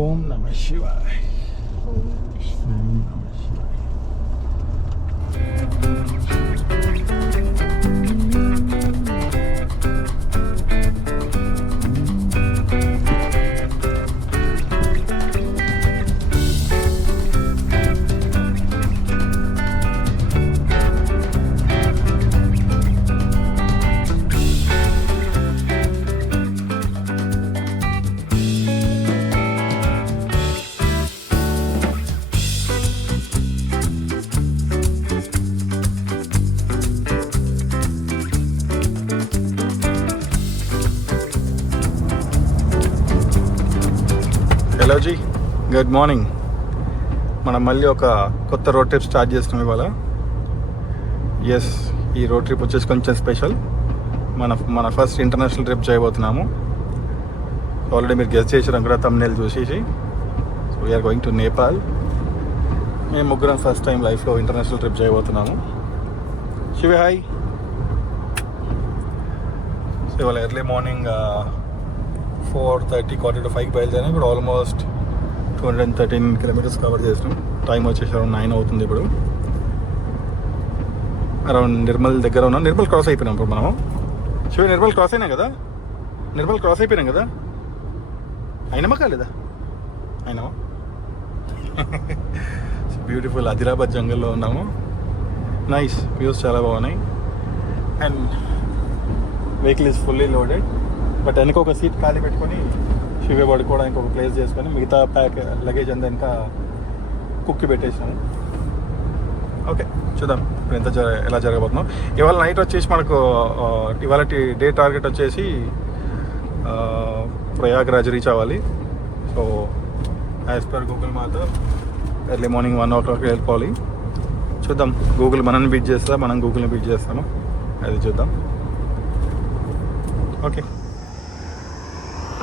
ఓం నమ శివాయ. ఓం నమ శివాయ. Hello ji, good morning. మనం మళ్ళీ ఒక కొత్త రోడ్ ట్రిప్ స్టార్ట్ చేస్తున్నాం ఇవాళ. ఎస్, ఈ రోడ్ ట్రిప్ వచ్చేసి కొంచెం స్పెషల్. మన ఫస్ట్ ఇంటర్నేషనల్ ట్రిప్ చేయబోతున్నాము. ఆల్రెడీ మీరు గెస్ట్ చేసారు కూడా తమ్నేల్ చూసేసి. So we are going to Nepal. మేము ముగ్గురం ఫస్ట్ టైం లైఫ్లో ఇంటర్నేషనల్ ట్రిప్ చేయబోతున్నాము. శివ హాయ్. సో ఇవాళ ఎర్లీ మార్నింగ్ 4:30 quarter to 5 బయలుదేరాం. ఇప్పుడు ఆల్మోస్ట్ 213 kilometers కవర్ చేసినాం. టైం వచ్చేసి అరౌండ్ 9 అవుతుంది. ఇప్పుడు అరౌండ్ నిర్మల్ దగ్గర ఉన్నాం. నిర్మల్ క్రాస్ అయిపోయినాం ఇప్పుడు మనము. శివ, నిర్మల్ క్రాస్ అయినాం కదా? నిర్మల్ క్రాస్ అయిపోయినాం కదా? అయినామా కాలేదా? అయినామా? బ్యూటిఫుల్ ఆదిలాబాద్ జంగల్లో ఉన్నాము. నైస్ వ్యూస్ చాలా బాగున్నాయి. And vehicle is fully loaded. But వెనక ఒక సీట్ ఖాళీ పెట్టుకొని శివే పడుకోవడానికి ఒక ప్లేస్ చేసుకొని మిగతా లగేజ్ అంతా ఇంకా కుక్కి పెట్టేసాము. ఓకే, చూద్దాం ఇప్పుడు ఎలా జరగబోతున్నాం. ఇవాళ నైట్ వచ్చేసి మనకు ఇవాళ డే టార్గెట్ వచ్చేసి ప్రయాగ్రాజ్ రీచ్ అవ్వాలి. So as per Google map early morning 1 o'clock వెళ్ళిపోవాలి. చూద్దాం, గూగుల్ మనల్ని బీట్ చేస్తా, మనం గూగుల్ని బీట్ చేస్తాము. అది చూద్దాం. ఓకే,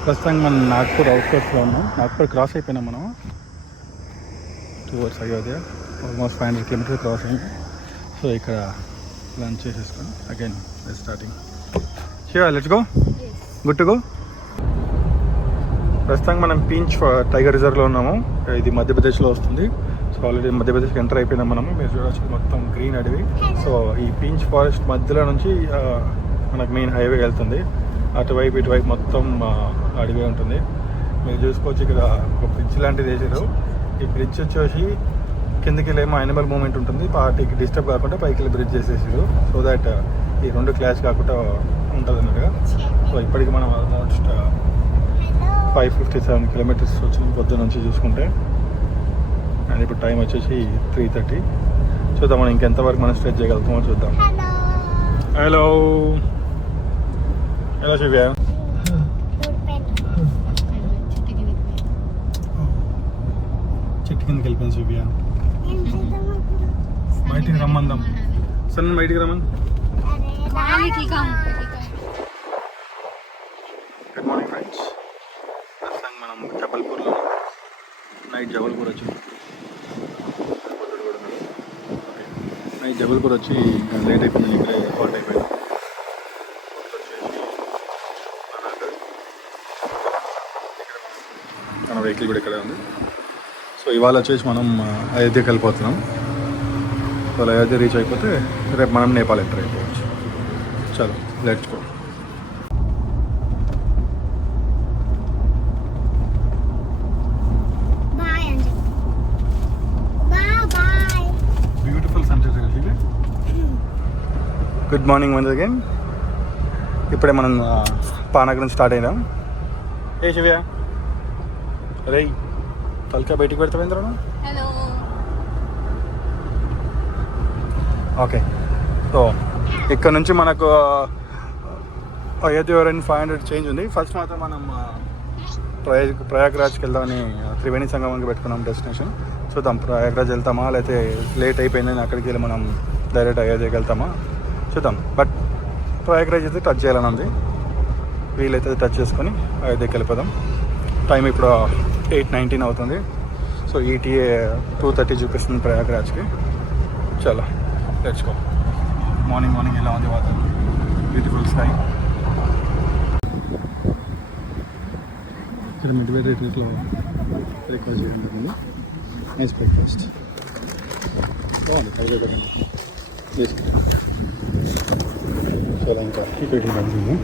ప్రస్తుతం మనం నాగ్పూర్ అవుట్స్కర్ట్స్లో ఉన్నాం. నాగ్పూర్ క్రాస్ అయిపోయినాం మనం. Towards Ayodhya almost 500 kilometers cross అయింది. సో ఇక్కడ లంచ్ చేసేసుకొని again starting. Sure, let's go. Good to go. ప్రస్తుతం మనం పీంచ్ టైగర్ రిజర్వ్లో ఉన్నాము. ఇది మధ్యప్రదేశ్లో వస్తుంది. సో ఆల్రెడీ మధ్యప్రదేశ్కి ఎంటర్ అయిపోయినాం మనము. మీరు చూడవచ్చు మొత్తం గ్రీన్ అడవి. సో ఈ పీంచ్ ఫారెస్ట్ మధ్యలో నుంచి మనకు మెయిన్ హైవే వెళ్తుంది. అటువైపు ఇటువైపు మొత్తం అడవి ఉంటుంది. మీరు చూసుకోవచ్చు ఇక్కడ ఒక బ్రిడ్జ్ లాంటిది వేసారు. ఈ బ్రిడ్జ్ వచ్చేసి కిందకి వెళ్ళేమో యానిమల్ మూమెంట్ ఉంటుంది, పార్టీకి డిస్టర్బ్ కాకుండా పైకి వెళ్ళి బ్రిడ్జ్ చేసేసారు. సో దాట్ ఈ రెండు క్లాష్ కాకుండా ఉంటుంది అన్నట్టుగా. సో ఇప్పటికి మనం ఆల్మోస్ట్ 557 kilometers వచ్చింది పొద్దున్న నుంచి చూసుకుంటే. అండ్ ఇప్పుడు టైం వచ్చేసి 3:30. చూద్దాం మనం ఇంకెంతవరకు మనం స్ట్రెచ్ చేయగలుగుతామో చూద్దాం. హలో, ఎలా శివ్యా? చెట్టు కిందకి వెళ్ళిపోయింది శివ్యా. బయటికి రమ్మందాం. సరే బయటికి రమ్మని. Good morning friends. ప్రస్తుతం మనం జబల్పూర్లో నైట్ జబల్పూర్ వచ్చి లేట్ అయిపోయింది. ఇక్కడే హాల్ట్ అయిపోయింది. మన వెహికల్ కూడా ఇక్కడే ఉంది. సో ఇవాళ వచ్చేసి మనం అయోధ్యకి వెళ్ళిపోతున్నాం. సో అయోధ్య రీచ్ అయిపోతే రేపు మనం నేపాల్ ఎంటర్ అయిపోవచ్చు. చలో, let's go. Beautiful sunset. Good morning once again. ఇప్పుడే మనం పానగర్ నుంచి స్టార్ట్ అయినాం. ఏ శివ్య, అరే తలకా బయటికి పెడతావేంద్ర? హలో. ఓకే, సో ఇక్కడ నుంచి మనకు అయోధ్య 500 చేంజ్ ఉంది. ఫస్ట్ మాత్రం మనం ప్రయాగ్రాజ్కి వెళ్దామని త్రివేణి సంగమానికి పెట్టుకున్నాం డెస్టినేషన్. చూద్దాం ప్రయాగ్రాజ్ వెళ్తామా, లేకపోతే లేట్ అయిపోయిందని అక్కడికి వెళ్ళి మనం డైరెక్ట్ అయోధ్యకి వెళ్తామా చూద్దాం. బట్ ప్రయాగ్రాజ్ అయితే టచ్ చేయాలని ఉంది. వీలైతే టచ్ చేసుకొని అయోధ్యకి వెళ్ళిపోదాం. టైం ఇప్పుడు 8:19 అవుతుంది. సో ETA 2:30 చూపిస్తుంది ప్రయాగ్రాజ్కి. చాలా లెట్స్ గో. మార్నింగ్ ఎలా ఉంది వాతావరణం? Beautiful sky. ఇక్కడ మిడ్ వే రిట్రీట్లో బ్రేక్ఫాస్ట్ చేయడం జరిగింది. నైస్ బ్రేక్ఫాస్ట్ బాగుంది. చాలా ఇంకా ఇక్కడికి కలిసింది.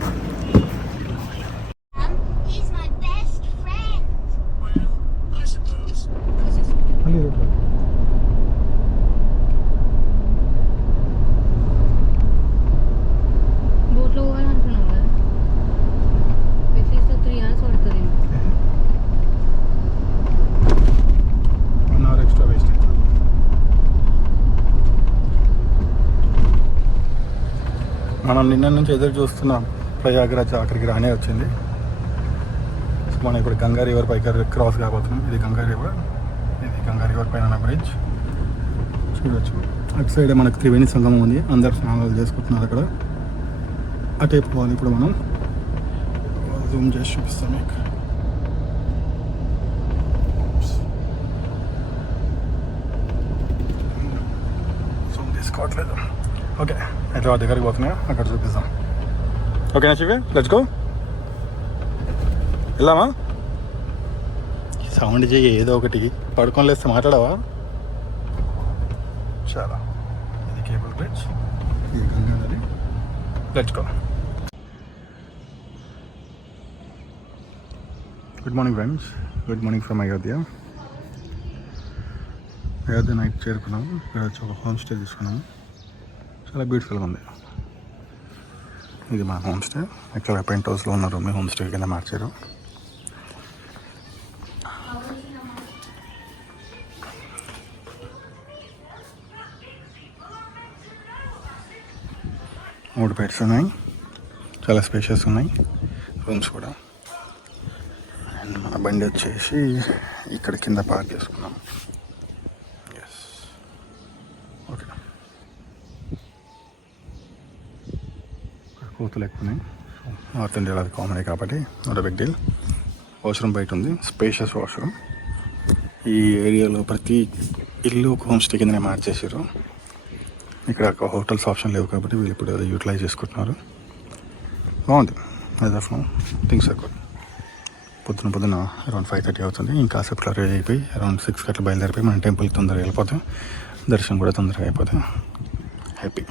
బోట్లో పోవాలనుకున్నాం కదా, 3 hours పడుతుంది. 1 hour ఎక్స్ట్రా వేస్ట్ అవుతుంది. మనం నిన్న నుంచి ఎదురు చూస్తున్నాం ప్రయాగ్రాజ్ ఆఖరికి రానే వచ్చింది. సో మనం ఇప్పుడు గంగా రివర్ పైకి క్రాస్ కాబోతున్నాం. ఇది గంగా రివర్, ఇది గంగా రివర్ పైన బ్రిడ్జ్ చూడొచ్చు. అటు సైడ్ మనకు త్రివేణి సంగమం ఉంది, అందరు స్నానాలు చేసుకుంటున్నారు అక్కడ. అటే పోవాలి ఇప్పుడు మనం. జూమ్ చేసి చూపిస్తాం మీకు. జూమ్ తీసుకోవట్లేదు. ఓకే, అయితే ఆ దగ్గరికి పోతున్నాయా అక్కడ చూపిస్తాం. ఓకేనా చివి, లెట్స్ గో. వెళ్దామా? సౌండ్ చేయి ఏదో ఒకటి. పడుకొని లేస్తే మాట్లాడవా? చాలా. ఇది కేబుల్ బ్రిడ్జ్, ఇది గంగా నది. Let's go. Good morning friends, good morning from Ayodhya. Ayodhya night చేరుకున్నాము. ఇక్కడ వచ్చి ఒక హోమ్ స్టే తీసుకున్నాము. చాలా బ్యూటిఫుల్గా ఉంది. ఇది మా హోమ్ స్టే. యాక్చువల్గా పెంట్ హౌస్లో ఉన్న రూమ్ని హోమ్ స్టే కింద మార్చారు. మూడు బెడ్స్ ఉన్నాయి, చాలా స్పేషియస్ ఉన్నాయి రూమ్స్ కూడా. అండ్ మన బండి వచ్చేసి ఇక్కడ కింద పార్క్ చేసుకున్నాం. Yes, okay. కోతులు ఎక్కువ ఉన్నాయి. నార్త్ ఇండియాలో అది కామనే కాబట్టి నాట్ బిగ్ డీల్. వాష్రూమ్ బయట ఉంది, స్పేషియస్ వాష్రూమ్. ఈ ఏరియాలో ప్రతి ఇల్లు ఒక హోమ్ స్టే కిందనే మార్చేసారు. ఇక్కడ హోటల్స్ ఆప్షన్ లేవు కాబట్టి వీళ్ళు ఇప్పుడు అది యూటిలైజ్ చేసుకుంటున్నారు. బాగుంది. As of now things are good. పొద్దున అరౌండ్ 5:30 అవుతుంది. ఇంకా సేపట్లో రెడీ అయిపోయి అరౌండ్ 6 గంటలు బయలుదేరిపోయి మనం టెంపుల్కి తొందరగా వెళ్ళిపోతాం. దర్శనం కూడా తొందరగా అయిపోతాం. హ్యాపీ.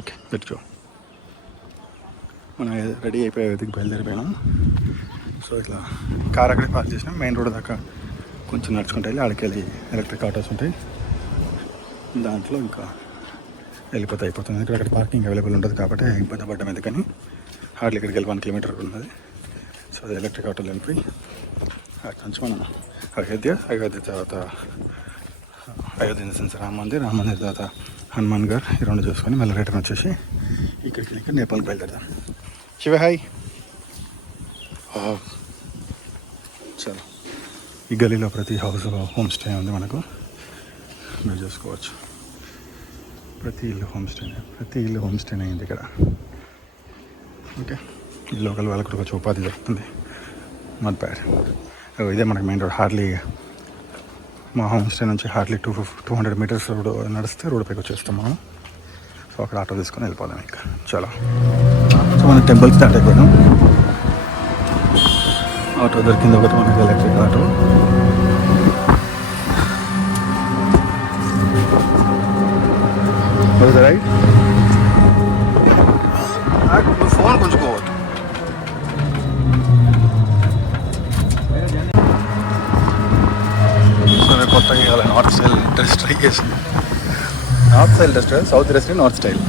Okay, let's go. మనం రెడీ అయిపోయే వెతికి బయలుదేరిపోయినాం. సో ఇట్లా కార్ అక్కడే పార్క్ చేసినాం. మెయిన్ రోడ్ దాకా కొంచెం నడుచుకుంటూ వెళ్ళి ఆడికి వెళ్ళి ఎలక్ట్రిక్ ఆటోస్ ఉంటాయి, దాంట్లో ఇంకా వెళ్ళిపోతే అయిపోతుంది. ఇక్కడ అక్కడ పార్కింగ్ అవైలబుల్ ఉంటుంది కాబట్టి ఇబ్బంది పడ్డం ఎందుకని హార్డ్లీ ఇక్కడికి వెళ్ళి 1 కిలోమీటర్ ఉన్నది. సో అది ఎలక్ట్రిక్ ఆటోలో వెళ్ళిపోయి అక్కడి నుంచి మనం అయోధ్య తర్వాత Ayodhya in the sense Ram Mandir తర్వాత హనుమాన్ గారు ఈ రెండు చూసుకొని మళ్ళీ రిటర్న్ వచ్చేసి ఇక్కడికి వెళ్ళి నేపాల్కి బయలుదేరదాం. శివ హాయ్. చలో, ఈ గలీలో ప్రతి హౌస్ హోమ్ స్టే ఉంది మనకు, మీరు చూసుకోవచ్చు. ప్రతి ఇల్లు హోమ్ స్టేనే అయింది ఇక్కడ. ఓకే, ఈ లోకల్ వాళ్ళకి కూడా కొంచెం ఉపాధి దొరుకుతుంది. Not bad. ఇదే మనకి మెయిన్ రోడ్. హార్డ్లీ మా హోమ్ స్టే నుంచి హార్డ్లీ 200 మీటర్స్ రోడ్ నడిస్తే రోడ్ పైకి వచ్చేస్తాం మనం. సో అక్కడ ఆటో తీసుకొని వెళ్ళిపోదాం ఇంకా. చాలా. సో మన టెంపుల్ స్టార్ట్ అయిపోయాం. ఆటో దొరికింది ఒకటి మనకి, ఎలక్ట్రిక్ ఆటో. రైట్, ఫోన్ కొంచెం పోవద్దు. సో నేను కొత్తగా ఇవాళ నార్త్ స్టైల్ డ్రెస్ ట్రై చేసింది. North style dress, south dress, north style.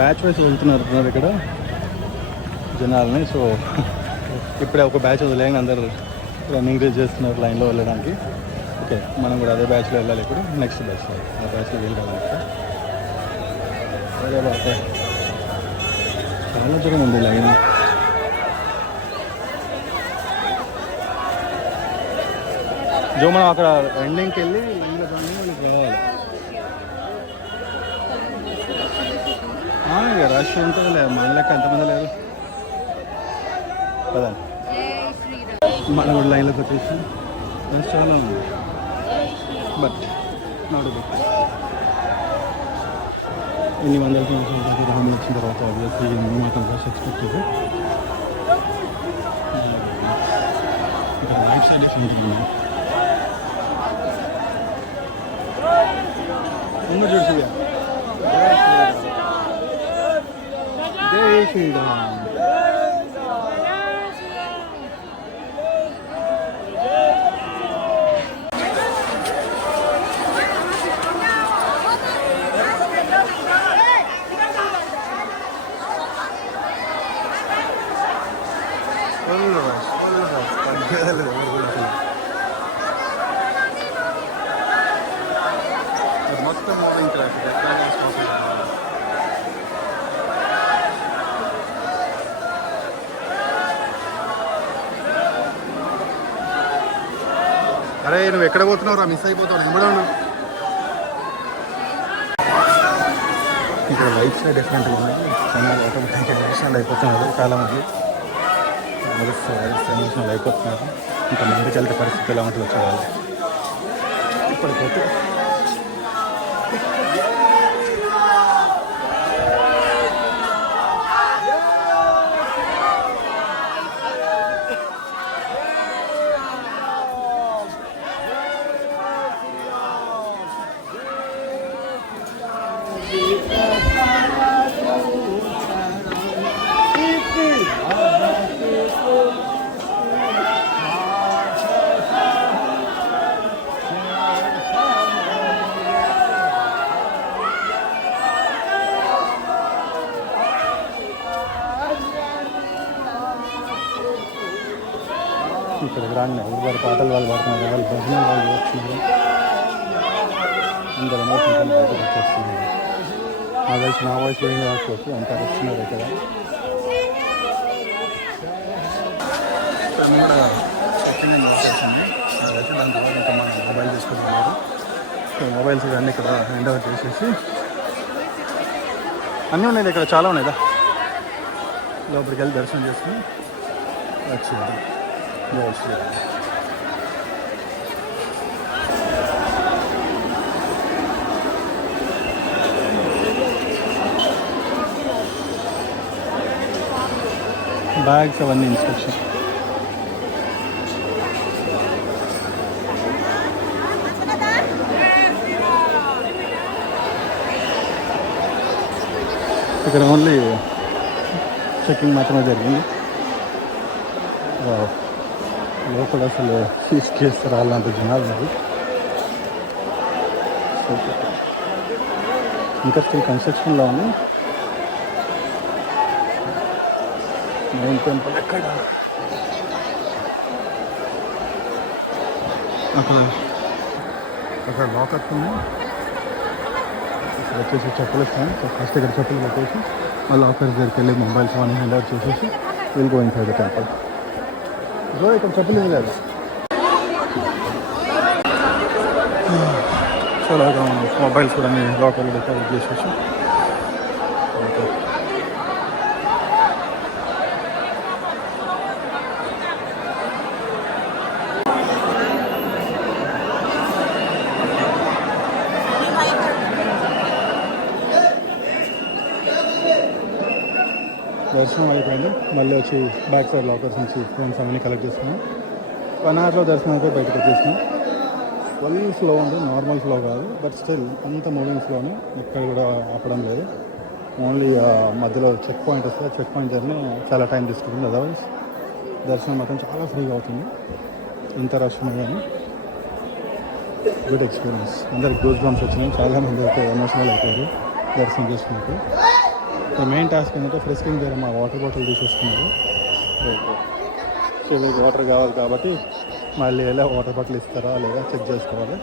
Batch wise వదులుతున్నారు ఇక్కడ జనాలని. సో ఇప్పుడే ఒక బ్యాచ్ వదిలేక అందరు రన్నింగ్ రేస్ చేస్తున్నారు లైన్లో వెళ్ళడానికి. ఓకే, మనం కూడా అదే బ్యాచ్లో వెళ్ళాలి. ఇప్పుడు నెక్స్ట్ బ్యాచ్, ఆ బ్యాచ్లో వెళ్ళాలి. అదే బాగా చాలా దూరం ఉంది లైన్. జో మనం అక్కడ ఎండింగ్కి వెళ్ళి ఇంట్లో రావాలి. ఇక రష్ ఉంటుంది లేదు మన లెక్క ఎంతమంది లేరు కదా. మన కూడా లైన్లోకి వచ్చేసి రష్ చాలా ఉంది, బట్ నాట్ గుడ్. ఎన్ని వందల సంవత్సరాలు రాములు వచ్చిన తర్వాత ఆబ్వియస్లీ మాత్రం రష్ ఎక్స్పెక్ట్ చేసి ఇక్కడ రైట్ సైడ్ ఉంటుంది. ముందు చూసి జై శ్రీరామ్. మొత్తం మార్నింగ్ ట్రాఫిక్ అరే నువ్వు ఎక్కడ పోతున్నావు రా, మిస్ అయిపోతావు నిమ్మడా. ఇక్కడ రైట్ సైడ్ డిఫరెంట్గా ఉన్నాయి, చాలా ఆటోమేటిక్ ఎమోషనల్ అయిపోతున్నారు చాలామంది, ఎమోషనల్ అయిపోతున్నారు. ఇంకా ముందుకు వెళ్తే పరిస్థితి ఎలా ఉంటుంది చూడాలి. ఇప్పటికైతే ఇక్కడ రాండి ఎవరు పాటలు వాళ్ళు పాడుతున్నారు, వాళ్ళు భజన వాళ్ళు చేస్తున్నారు, అందరూ ఎమోషన్ బయటకు వచ్చేస్తున్నారు. నా తెలిసి నా వాయిస్ ఏం కావచ్చు అంతా వస్తున్నారు ఇక్కడ. చెక్కింగ్ వచ్చేసింది అయితే దాని తర్వాత ఇంకా మన మొబైల్ తీసుకుంటున్నారు. సో మొబైల్స్ ఇవన్నీ ఇక్కడ హ్యాండ్ ఓవర్ చేసేసి అన్నీ ఉన్నాయి ఇక్కడ, చాలా ఉన్నాయిదా. లోపలికి వెళ్ళి దర్శనం చేసుకుని వచ్చింది. జై శ్రీరామ్. బ్యాగ్స్ అవన్నీ ఇన్స్పెక్షన్. ఇక్కడ ఓన్లీ చెక్కింగ్ మాత్రమే జరిగింది. లోపల అసలు తీసుకేస్తారు అలాంటి జనాలు మరి. ఇంకా స్టిల్ కన్స్ట్రక్షన్లో ఉంది. మెయిన్ టెంపుల్ ఎక్కడ అక్కడ లాకర్స్ ఉన్నాయి. ఇక్కడ వచ్చేసి చెప్పులు ఇస్తాను. సో ఫస్ట్ ఇక్కడ చెప్పులు పెట్టేసి మళ్ళీ లాకర్స్ దగ్గరికి వెళ్ళి మొబైల్స్ అన్నీ హ్యాండ్ ఓవర్ చేసేసి will go inside the temple. So ఇక్కడ చెప్పులు లేదు. సో అలాగా మొబైల్స్ కూడా అన్ని లాకర్లు డెకరేట్ చేసేసి దర్శనం అయిపోయింది. మళ్ళీ వచ్చి బ్యాక్ సైడ్ లాకర్స్ నుంచి ఫోన్స్ అవన్నీ కలెక్ట్ చేసుకున్నాం. 1 అవర్లో దర్శనం అయితే బయటకు వచ్చేసినాం. ఫుల్ ఫ్లో ఉంది, నార్మల్ ఫ్లో కాదు, బట్ స్టిల్ అంత మూవింగ్ ఫ్లోనే. ఎక్కడ కూడా ఆపడం లేదు. ఓన్లీ మధ్యలో చెక్ పాయింట్ వస్తుంది. చెక్ పాయింట్ జర్నీ చాలా టైం తీసుకుంటుంది. అదర్వైజ్ దర్శనం మాత్రం చాలా ఫ్రీగా అవుతుంది. ఇంత రష్ ఉన్నా కానీ గుడ్ ఎక్స్పీరియన్స్. అందరికి గూస్ బంప్స్ వచ్చినాయి. చాలామంది అయితే ఎమోషనల్ అయిపోయారు దర్శనం చేసుకున్నట్టు. మెయిన్ టాస్క్ ఏంటంటే ఫ్రెస్కింగ్ దగ్గర మా వాటర్ బాటిల్ తీసేసుకున్నారు. వీళ్ళకి వాటర్ కావాలి కాబట్టి మళ్ళీ ఎలా వాటర్ బాటిల్ ఇస్తారా లేదా చెక్ చేసుకోవాలి.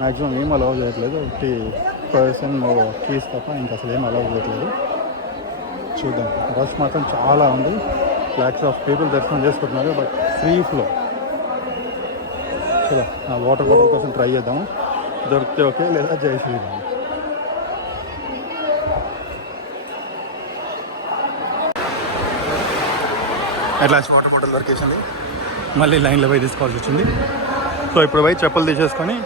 మ్యాక్సిమం ఏం అలౌ చేయట్లేదు. ఒకటి పర్సన్ కీస్ తప్ప ఇంకా అసలు ఏం అలౌ చేయట్లేదు. చూద్దాం. రష్ మాత్రం చాలా ఉంది. లాక్స్ ఆఫ్ పీపుల్ దర్శనం చేసుకుంటున్నారు, బట్ ఫ్రీ ఫ్లో. చూద్దాం. ఆ వాటర్ బాటిల్ కోసం ట్రై చేద్దాము. దొరికితే ఓకే, లేదా జై శ్రీరామ్. అట్లా వాటర్ బాటిల్ దొరికేసింది. మళ్ళీ లైన్లో పోయి తీసుకోవాల్సి వచ్చింది. సో ఇప్పుడు పోయి చెప్పులు తీసేసుకొని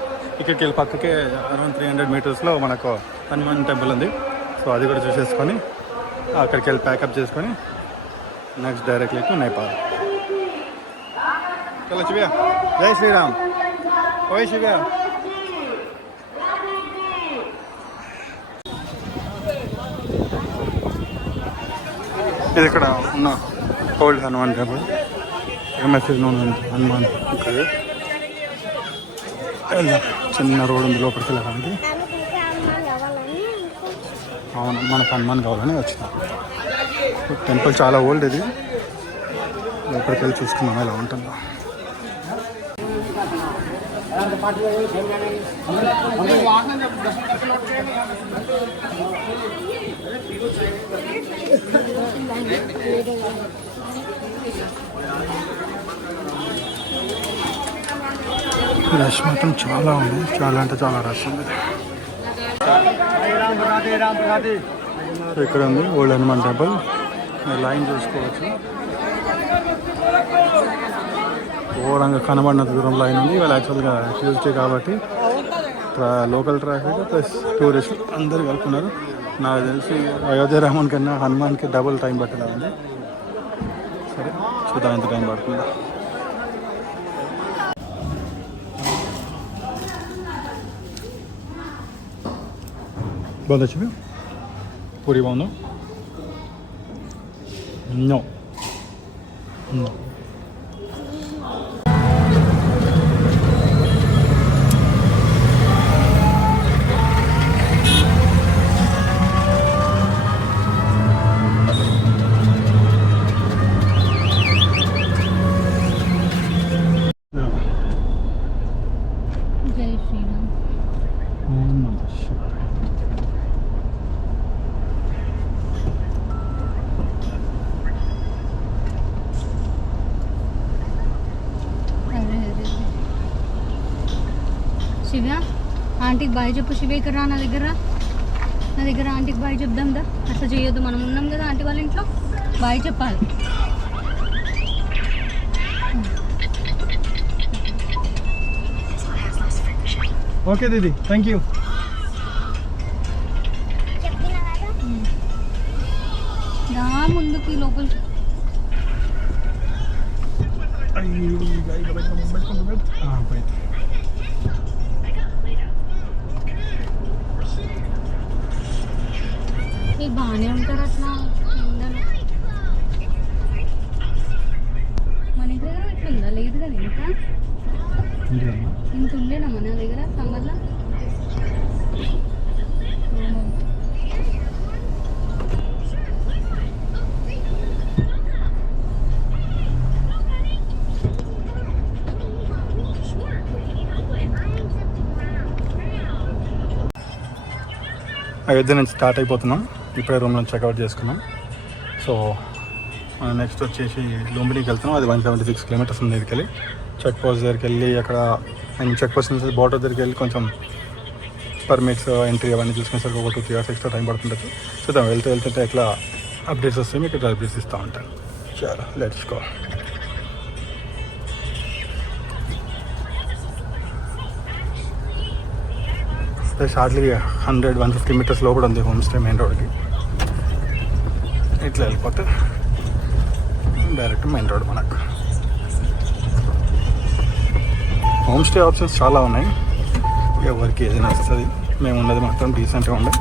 ఇక్కడికి వెళ్ళి పక్కకే అరౌండ్ 300 మీటర్స్లో మనకు హనుమాన్ టెంపుల్ ఉంది. సో అది కూడా చూసేసుకొని అక్కడికి వెళ్ళి ప్యాకప్ చేసుకొని నెక్స్ట్ డైరెక్ట్లీ టు నేపాల్. చలో శివ్య, జై శ్రీరామ్. ఓయ్ శివ్య. ఇది ఇక్కడ ఉన్న old Hanuman temple. Message Hanuman ఇక్కడ వెళ్దాం. చిన్న రోడ్ ఉంది లోపలికి వెళ్ళడానికి. అవును, మనకు హనుమాన్ కావాలని వచ్చినాం. టెంపుల్ చాలా ఓల్డ్ ఇది. లోపలికి వెళ్ళి చూసుకున్నాం ఎలా ఉంటుందో. రష్ మాత్రం చాలా ఉంది. చాలా అంటే చాలా రష్ ఉంది. ఇక్కడ ఉంది ఓల్డ్ హనుమాన్ టెంపుల్. లైన్ చూసుకోవచ్చు. ఘోరంగా కనబడినంత దూరం లైన్ ఉంది. ఇవాళ యాక్చువల్గా ట్యూస్డే కాబట్టి లోకల్ ట్రాఫిక్ ప్లస్ టూరిస్ట్ అందరు కలుపుకున్నారు. నాకు తెలిసి అయోధ్య రామన్ కన్నా హనుమాన్కి డబుల్ టైం పట్టేలా ఉంది. సరే చూద్దాం ఎంత టైం పడుతుందో. బాగుందా చెప్పి? పూరి బాగుందా? No no. జై శ్రీరామ్. శివ్య, ఆంటీకి బాయ్ చెప్పు. శివ్య ఇక్కడ రా, నా దగ్గర ఆంటీకి బాయ్ చెప్దాం దా. అట్లా చేయొద్దు, మనం ఉన్నాం కదా ఆంటీ వాళ్ళ ఇంట్లో. బాయ్ చెప్పాలి. ఓకే దీది, థ్యాంక్ యూ. దా ముందుకి లోపలికి. ఇది బాగానే ఉంటారు అట్లా ఎండలో. మన దగ్గర ఇట్లుందా? లేదు కదా ఇంకా. ఇంత ఉండేనా మన దగ్గర సమ్మర్లో? అయోధ్య నుంచి స్టార్ట్ అయిపోతున్నాం. ఇప్పుడే రూమ్ నుంచి చెక్అవుట్ చేసుకున్నాం. సో నెక్స్ట్ వచ్చేసి లుంబినికి వెళ్తున్నాం. అది 176 కిలోమీటర్స్ ఉంది. దగ్గరికి వెళ్ళి చెక్ పోస్ట్ దగ్గరికి వెళ్ళి అక్కడ చెక్ పోస్ట్ నుంచి బార్డర్ దగ్గరికి వెళ్ళి కొంచెం పర్మిట్స్ ఎంట్రీ అవన్నీ చూసుకునేసరికి ఒక 2-3 hours ఎక్స్ట్రా టైం పడుతుంటుంది. చూద్దాం, వెళ్తుంటే ఎట్లా అప్డేట్స్ వస్తాయి మీకు ఇట్లా అప్డేట్స్ ఇస్తూ ఉంటాను. చాలా లెట్స్ గో. షార్ట్లీ 100-150 మీటర్స్ లోపల ఉంది హోమ్ స్టే మెయిన్ రోడ్కి. ఇట్లా వెళ్ళిపోతే డైరెక్ట్ మెయిన్ రోడ్ మనకు. హోమ్ స్టే ఆప్షన్స్ చాలా ఉన్నాయి, ఎవరికి ఏదైనా వస్తుంది. మేము ఉన్నది మాత్రం డీసెంట్గా ఉండే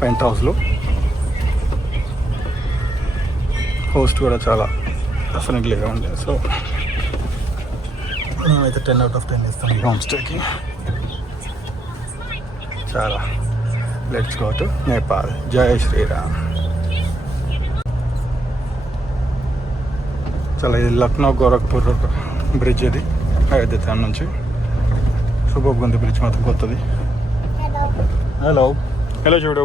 పెంట్ హౌస్లో. హోస్ట్ కూడా చాలా డెఫినెట్లీగా ఉండే. సో మేమైతే 10 out of 10 ఇస్తాం ఈ హోమ్ స్టేకి. చాలా లెట్స్ గో టు నేపాల్. జై శ్రీరామ్. చాలా ఇది లక్నో గోరఖ్పూర్ బ్రిడ్జ్. ఇది అయోధ్య దాని నుంచి సూపర్గా బ్రిడ్జ్ మాత్రం కొత్తది. హలో హలో చూడు,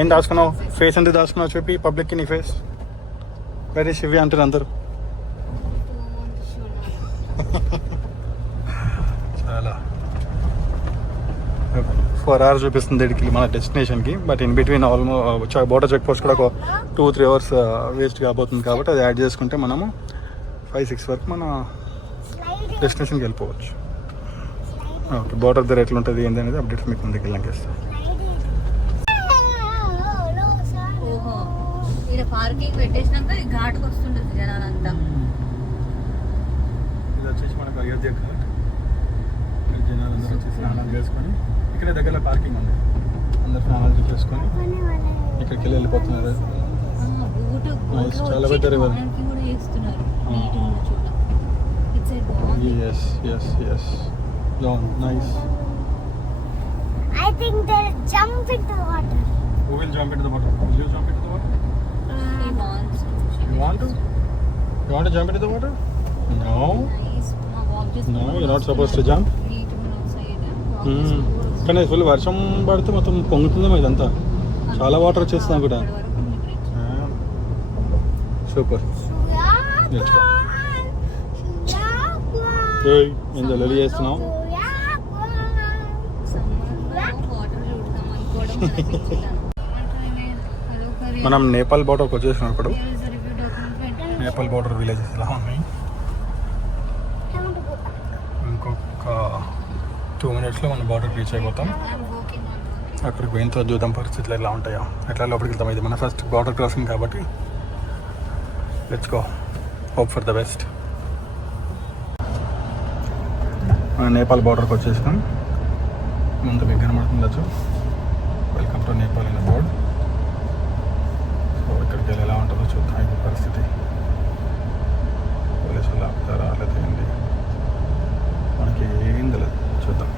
ఏం దాచుకున్నావు? ఫేస్ ఎంత దాచుకున్నావు చెప్పి పబ్లిక్కి నీ ఫేస్. వెరీ శివ్య అంటారు అందరు. చాలా 4 hours చూపిస్తుంది ఇక్కడికి మన డెస్టినేషన్కి. But in between almost border check post కూడా ఒక 2-3 hours వేస్ట్ కాబోతుంది. కాబట్టి అది యాడ్ చేసుకుంటే మనము 5-6 వరకు మన డెస్టినేషన్కి వెళ్ళిపోవచ్చు. ఓకే, బోర్డర్ దగ్గర ఎట్లా ఉంటుంది ఏంటి అనేది అప్డేట్స్ మీకు ముందుకు వెళ్ళాక ఇస్తాను. ఓహో, ఇక్కడ పార్కింగ్ పెట్టేసినాక ఘాట్కి వస్తుంటుంది జనాలంతా. ఇది వచ్చేసి మనకు అయోధ్య ఘాట్. జనాలు అందరూ వచ్చి స్నానాలు చేసుకొని ఇక్కడే దగ్గర పార్కింగ్ ఉంది, అందరు స్నానాలు చేసుకొని ఇక్కడికి వెళ్ళిపోతున్నారు. Nice, చాలా పెద్ద river. కూడా చేస్తున్నారు నీట్గా ఉన్న చోట. ఇటు సైడ్ బాగుంది. Yes. Nice. I think they'll jump into the water. Who will jump into the water? Will you jump into the water? She wants. You want to? You want to jump into the water? No. Nice. Walk just No, you're not supposed to jump. నీట్గా outside. Walk just go. కానీ full వర్షం పడితే మొత్తం పొంగుతుందేమో ఇదంతా. చాలా water వచ్చేస్తుంది కూడా. అక్కడ వరకు ఉంది bridge. సూపర్. Let's go. ఏందో లలి చేస్తున్నావు? మనం నేపాల్ బోర్డర్కి వచ్చేసినాం. ఇప్పుడు నేపాల్ బోర్డర్ విలేజెస్ ఇలా ఉన్నాయి. ఇంకొక 2 minutesలో మనం బోర్డర్ రీచ్ అయిపోతాం. అక్కడికి పోయిన తర్వాత చూద్దాం పరిస్థితులు ఎలా ఉంటాయో, ఎట్లా లోపలికి వెళ్తాం. ఇది మన ఫస్ట్ బోర్డర్ క్రాసింగ్ కాబట్టి let's go, hope for the best. Nepal బోర్డర్కి వచ్చేసినాం. ముందు మీకు కనబడుతుండొచ్చు, వెల్కమ్ టు నేపాల్ అనే బోర్డ్. సో ఇక్కడికి వెళ్ళి ఎలా ఉంటుందో చూద్దాం. ఇది పరిస్థితి, పోలీసులు ఆపుతారా లేదా ఏంటి మనకి ఏం తెలియదు, చూద్దాం.